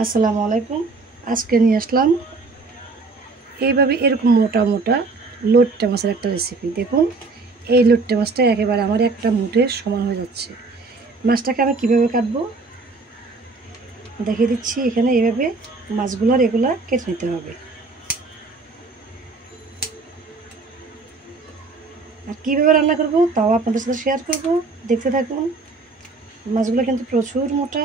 আসসালামু আলাইকুম। আজকে নিয়ে আসলাম এইভাবে এরকম মোটা মোটা লোট্টে মাছের একটা রেসিপি। দেখুন, এই লোট্টে মাছটা একেবারে আমার একটা মুঠের সমান হয়ে যাচ্ছে। মাছটাকে আমি কীভাবে কাটবো দেখিয়ে দিচ্ছি। এখানে এইভাবে মাছগুলোর এগুলা কেটে নিতে হবে। আর কীভাবে রান্না করব তাও আপনাদের সাথে শেয়ার করব, দেখতে থাকুন। মাছগুলো কিন্তু প্রচুর মোটা।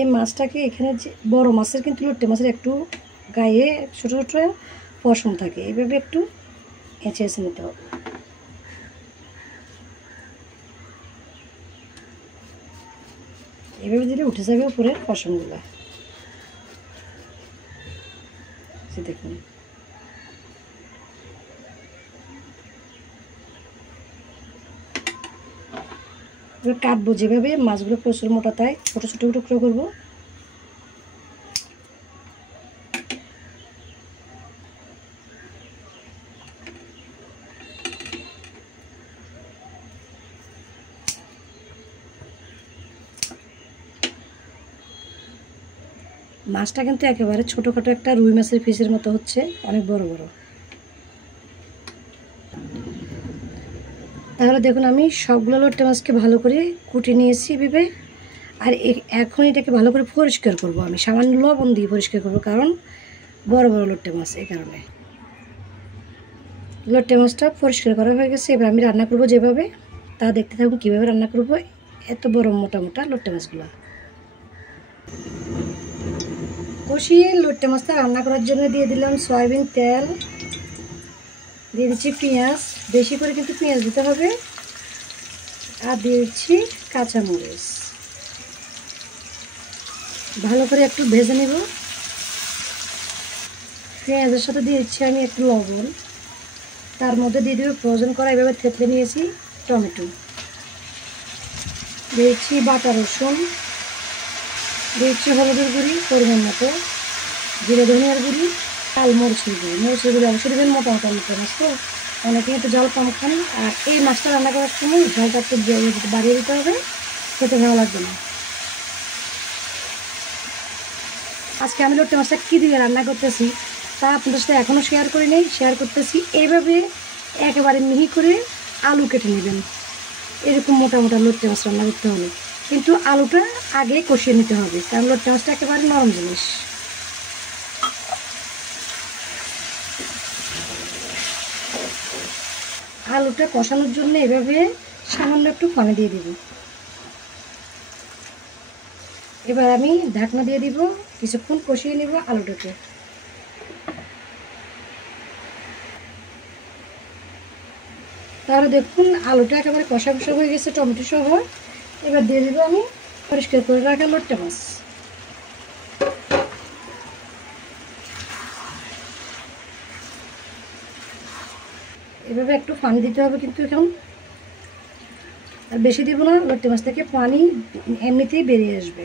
এই মাছটাকে এখানে যে বড় মাছের কিন্তু লোট্টে মাছের একটু গায়ে ছোটো ছোটো পশম থাকে, এইভাবে একটু এঁচে এঁচে নিতে হবে। এভাবে দিলে উঠে যাবে উপরের পশমগুলো। দেখুন, এবার কাটবো যেভাবে মাছগুলো প্রচুর মোটা, তাই ছোটো ছোটো টুকরো করবো। মাছটা কিন্তু একেবারে ছোটোখাটো একটা রুই মাছের পিসের মতো হচ্ছে, অনেক বড় বড়। তাহলে দেখুন, আমি সবগুলো লোট্টে মাছকে ভালো করে কুটে নিয়েছি এভাবে। আর এখন এটাকে ভালো করে পরিষ্কার করব। আমি সামান্য লবণ দিয়ে পরিষ্কার করব, কারণ বড় বড় লোট্টে মাছ, এই কারণে। লোট্টে মাছটা পরিষ্কার করা হয়ে গেছে। এবার আমি রান্না করব যেভাবে, তা দেখতে থাকুন কীভাবে রান্না করব এত বড় মোটা মোটা লোট্টে মাছগুলো। কষিয়ে লোট্টে মাছটা রান্না করার জন্য দিয়ে দিলাম সয়াবিন তেল, দিয়ে দিচ্ছি পেঁয়াজ, বেশি করে কিন্তু পেঁয়াজ দিতে হবে। আর দিয়ে দিচ্ছি কাঁচামরিচ, ভালো করে একটু ভেজে নেব। পেঁয়াজের সাথে দিয়ে দিচ্ছি আমি একটু লবণ, তার মধ্যে দিয়ে দেবো ফ্রোজেন করা এভাবে থেতলে নিয়েছি টমেটো, দিয়ে দিচ্ছি বাটা রসুন, দিয়ে দিচ্ছি হলুদের গুঁড়ি পরিমাণ মতো, জিরে ধনিয়ার গুঁড়ি, লাল মরিচের গুঁড়ি। মরিচের গুঁড়ি অবশ্যই দেবেন, মোটা মোটা মোটা মাছ তো অনেকে একটু জল কম খান। আর এই মাছটা রান্না করার সময় ঝালটা একটু বাড়িয়ে দিতে হবে, খেতে ভালো লাগবে না। আজকে আমি লোট্টে মাছটা কী দিয়ে রান্না করতেছি তা আপনাদের সাথে এখনও শেয়ার করি নেই, শেয়ার করতেছি। এইভাবে একেবারে মিহি করে আলু কেটে নেবেন। এরকম মোটা মোটা লোট্টে মাছ রান্না করতে হবে, কিন্তু আলুটা আগে কষিয়ে নিতে হবে, কারণ লোট্টে মাছটা একেবারে নরম জিনিস। আলুটা কষানোর জন্য এভাবে সামান্য একটু পানি দিয়ে দিব। এবার আমি ঢাকনা দিয়ে দিব, কিছুক্ষণ কষিয়ে নিব আলুটাকে। তাহলে দেখুন আলুটা একেবারে কষা কষা হয়ে গেছে টমেটো সহ। এবার দিয়ে দিব আমি পরিষ্কার করে রাখা লোট্টে মাছ। এভাবে একটু পানি দিতে হবে কিন্তু এখন, আর বেশি দিব না, লোট্টে মাছ থেকে পানি এমনিতেই বেরিয়ে আসবে।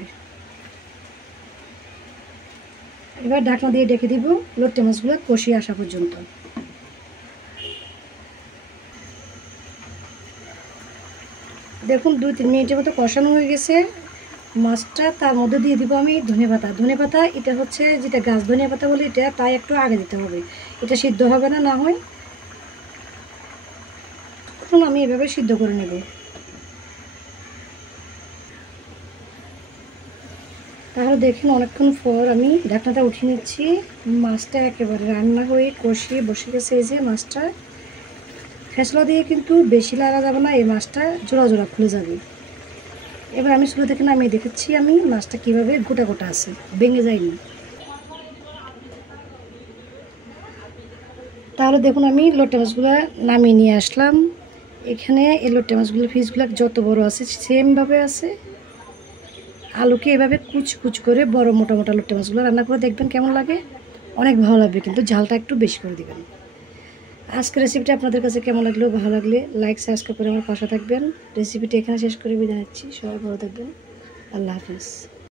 এবার ঢাকনা দিয়ে ডেকে দিব লোট্টে মাছগুলো কষিয়ে আসা পর্যন্ত। দেখুন 2-3 মিনিটের মতো কষানো হয়ে গেছে মাছটা। তার মধ্যে দিয়ে দিব আমি ধনেপাতা। ধনেপাতা এটা হচ্ছে যেটা গাছ ধনিয়া পাতা বলে, এটা তাই একটু আগে দিতে হবে, এটা সিদ্ধ হবে না, না হয়। এখন আমি এভাবে সিদ্ধ করে নেব। তাহলে দেখুন অনেকক্ষণ পর আমি ঢাকনাটা উঠিয়ে নিচ্ছি। মাছটা একেবারে রান্না হয়ে কষিয়ে বসে গেছে। এই যে মাছটা ফেসলা দিয়ে কিন্তু বেশি লাগা যাবে না, এই মাছটা জোড়া জোড়া খুলে যাবে। এবার আমি চুলা থেকে নামিয়ে দেখেছি আমি মাছটা কীভাবে গোটা গোটা আছে, ভেঙে যায়নি। তাহলে দেখুন আমি লোট্টে মাছগুলো নামিয়ে নিয়ে আসলাম। এখানে এই লোট্টে মাছগুলো পিসগুলো যত বড় আছে সেমভাবে আছে। আলুকে এভাবে কুচ কুচ করে বড় মোটা মোটা লোট্টে মাছগুলো রান্না করে দেখবেন কেমন লাগে, অনেক ভালো লাগবে, কিন্তু ঝালটা একটু বেশি করে দেবেন। আজকের রেসিপিটা আপনাদের কাছে কেমন লাগলো, ভালো লাগলে লাইক সাবস্ক্রাইব করে আমার পাশে থাকবেন। রেসিপিটা এখানে শেষ করে বিদায় নিচ্ছি। সবাই ভালো থাকবেন। আল্লাহ হাফিজ।